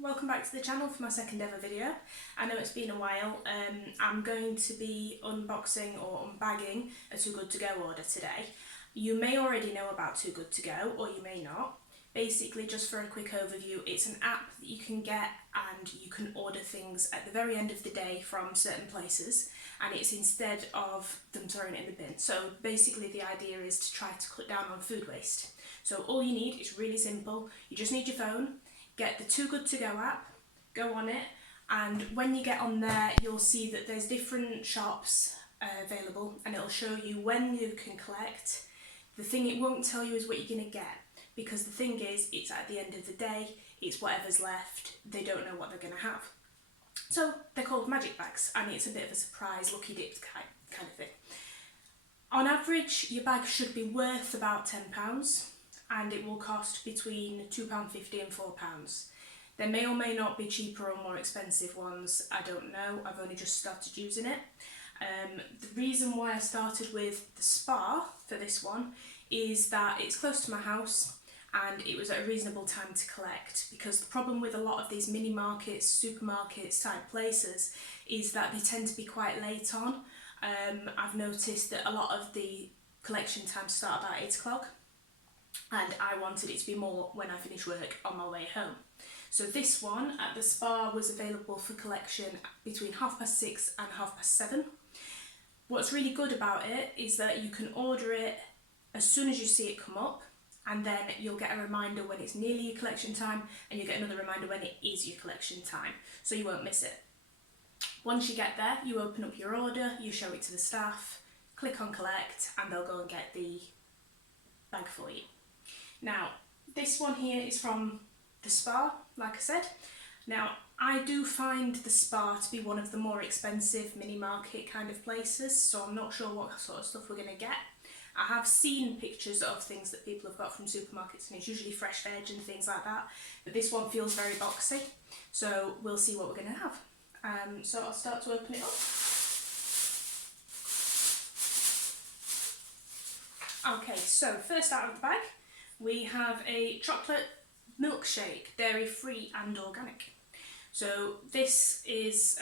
welcome back to the channel for my second ever video. I know it's been a while. I'm going to be unboxing or unbagging a Too Good To Go order today. You may already know about Too Good To Go, or you may not. Basically, just for a quick overview, it's an app that you can get and you can order things at the very end of the day from certain places, and it's instead of them throwing it in the bin. So basically the idea is to try to cut down on food waste. So all you need is really simple. You just need your phone, get the Too Good To Go app, go on it, and when you get on there you'll see that there's different shops available, and it'll show you when you can collect. The thing it won't tell you is what you're going to get, because the thing is, it's at the end of the day, it's whatever's left, they don't know what they're going to have. So they're called magic bags, and it's a bit of a surprise, lucky dips kind of thing. On average, your bag should be worth about £10, and it will cost between £2.50 and £4. There may or may not be cheaper or more expensive ones, I don't know, I've only just started using it. The reason why I started with the Spar for this one is that it's close to my house and it was at a reasonable time to collect, because the problem with a lot of these mini markets, supermarkets type places is that they tend to be quite late on. I've noticed that a lot of the collection times start about 8 o'clock, and I wanted it to be more when I finish work on my way home. So this one at the Spar was available for collection between 6:30 and 7:30. What's really good about it is that you can order it as soon as you see it come up, and then you'll get a reminder when it's nearly your collection time, and you'll get another reminder when it is your collection time, so you won't miss it. Once you get there, you open up your order, you show it to the staff, click on collect, and they'll go and get the bag for you. Now, this one here is from the Spar, like I said. Now, I do find the Spar to be one of the more expensive mini market kind of places, so I'm not sure what sort of stuff we're going to get. I have seen pictures of things that people have got from supermarkets, and it's usually fresh veg and things like that, but this one feels very boxy, so we'll see what we're going to have. So I'll start to open it up. Okay, so first out of the bag we have a chocolate milkshake, dairy free and organic. So this is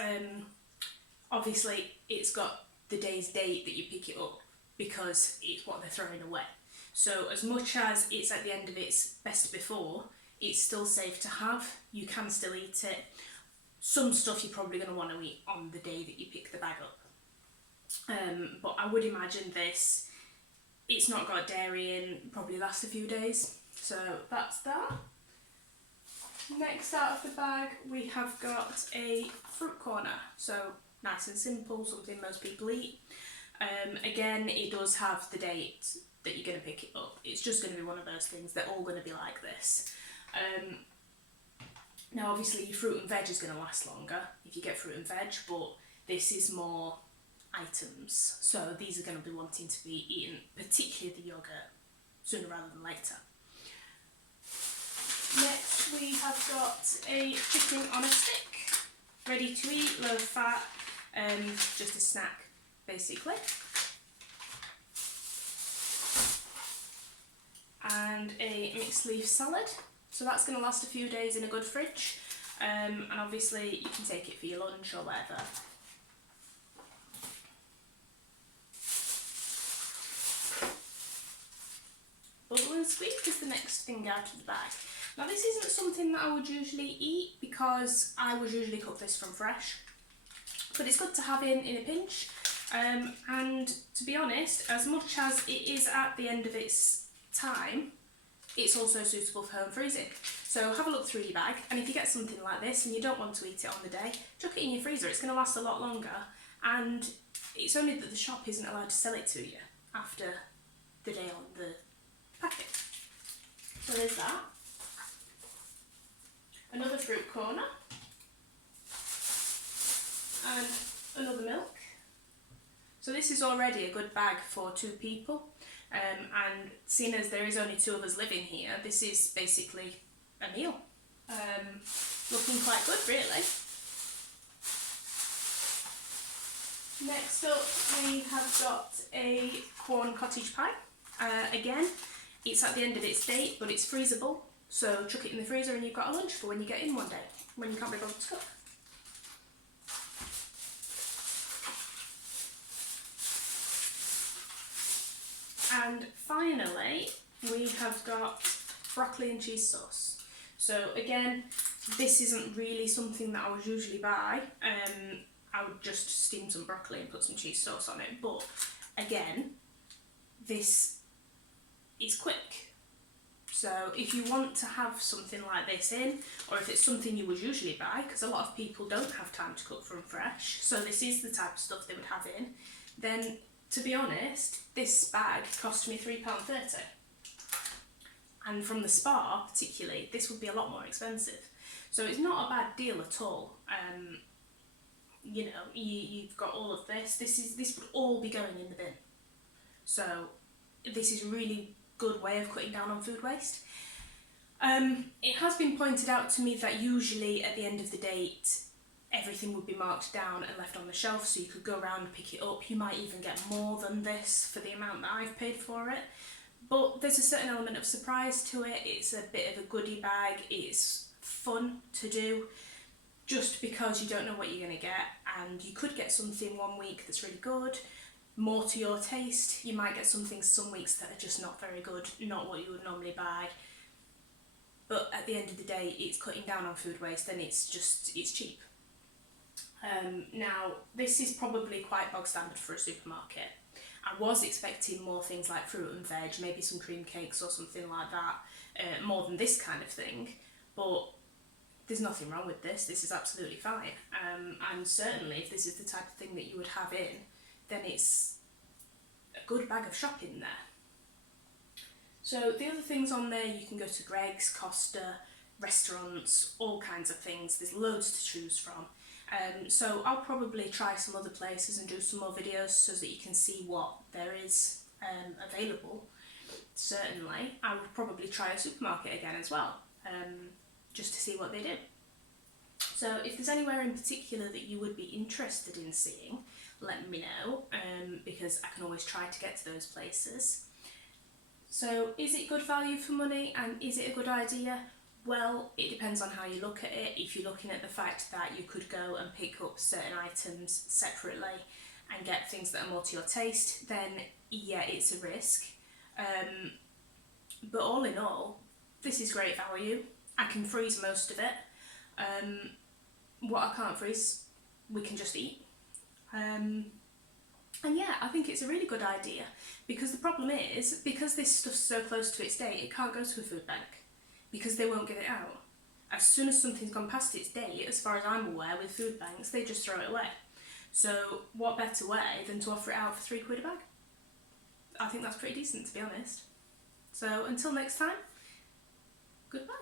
obviously it's got the day's date that you pick it up, because it's what they're throwing away. So as much as it's at the end of its best before, it's still safe to have. You can still eat it. Some stuff you're probably going to want to eat on the day that you pick the bag up. But I would imagine this, it's not got dairy in, probably lasts a few days. So that's that. Next out of the bag we have got a fruit corner. So nice and simple, something most people eat. Again, it does have the date that you're going to pick it up. It's just going to be one of those things, they're all going to be like this. Now obviously your fruit and veg is going to last longer if you get fruit and veg, but this is more items, so these are going to be wanting to be eaten, particularly the yoghurt, sooner rather than later. Next we have got a chicken on a stick, ready to eat, low fat, just a snack basically. And a mixed leaf salad, so that's going to last a few days in a good fridge, and obviously you can take it for your lunch or whatever. Bubble and sweet is the next thing out of the bag. Now this isn't something that I would usually eat, because I would usually cook this from fresh, but it's good to have in a pinch. And to be honest, as much as it is at the end of its time, it's also suitable for home freezing. So have a look through your bag, and if you get something like this and you don't want to eat it on the day, chuck it in your freezer. It's going to last a lot longer, and it's only that the shop isn't allowed to sell it to you after the day on the packet. So there's that. Another fruit corner, and another milk. So this is already a good bag for 2 people, and seeing as there is only 2 of us living here, this is basically a meal. Looking quite good, really. Next up we have got a corn cottage pie. Again, it's at the end of its date, but it's freezable, So chuck it in the freezer and you've got a lunch for when you get in one day, when you can't be bothered to cook. And finally, we have got broccoli and cheese sauce. So again, this isn't really something that I would usually buy. I would just steam some broccoli and put some cheese sauce on it. But again, this is quick. So if you want to have something like this in, or if it's something you would usually buy, because a lot of people don't have time to cook from fresh, so this is the type of stuff they would have in, then to be honest, this bag cost me £3.30. And from the Spar particularly, this would be a lot more expensive. So it's not a bad deal at all. You know, you've got all of this. This would all be going in the bin. So this is a really good way of cutting down on food waste. It has been pointed out to me that usually at the end of the date, everything would be marked down and left on the shelf, so you could go around and pick it up. You might even get more than this for the amount that I've paid for it. But there's a certain element of surprise to it. It's a bit of a goodie bag. It's fun to do just because you don't know what you're going to get, and you could get something one week that's really good, more to your taste. You might get something some weeks that are just not very good, not what you would normally buy. But at the end of the day, it's cutting down on food waste, and it's cheap. Now, this is probably quite bog standard for a supermarket. I was expecting more things like fruit and veg, maybe some cream cakes or something like that, more than this kind of thing, but there's nothing wrong with this. This is absolutely fine. And certainly if this is the type of thing that you would have in, then it's a good bag of shopping there. So the other things on there, you can go to Greggs, Costa, restaurants, all kinds of things. There's loads to choose from. So I'll probably try some other places and do some more videos so that you can see what there is available. Certainly, I would probably try a supermarket again as well, just to see what they do. So if there's anywhere in particular that you would be interested in seeing, let me know, because I can always try to get to those places. So is it good value for money, and is it a good idea? Well, it depends on how you look at it. If you're looking at the fact that you could go and pick up certain items separately and get things that are more to your taste, then yeah, it's a risk. But all in all, this is great value. I can freeze most of it. What I can't freeze, we can just eat. And yeah, I think it's a really good idea, because the problem is, because this stuff's so close to its date, it can't go to a food bank, because they won't give it out. As soon as something's gone past its date, as far as I'm aware, with food banks, they just throw it away. So what better way than to offer it out for £3 a bag? I think that's pretty decent, to be honest. So until next time, goodbye.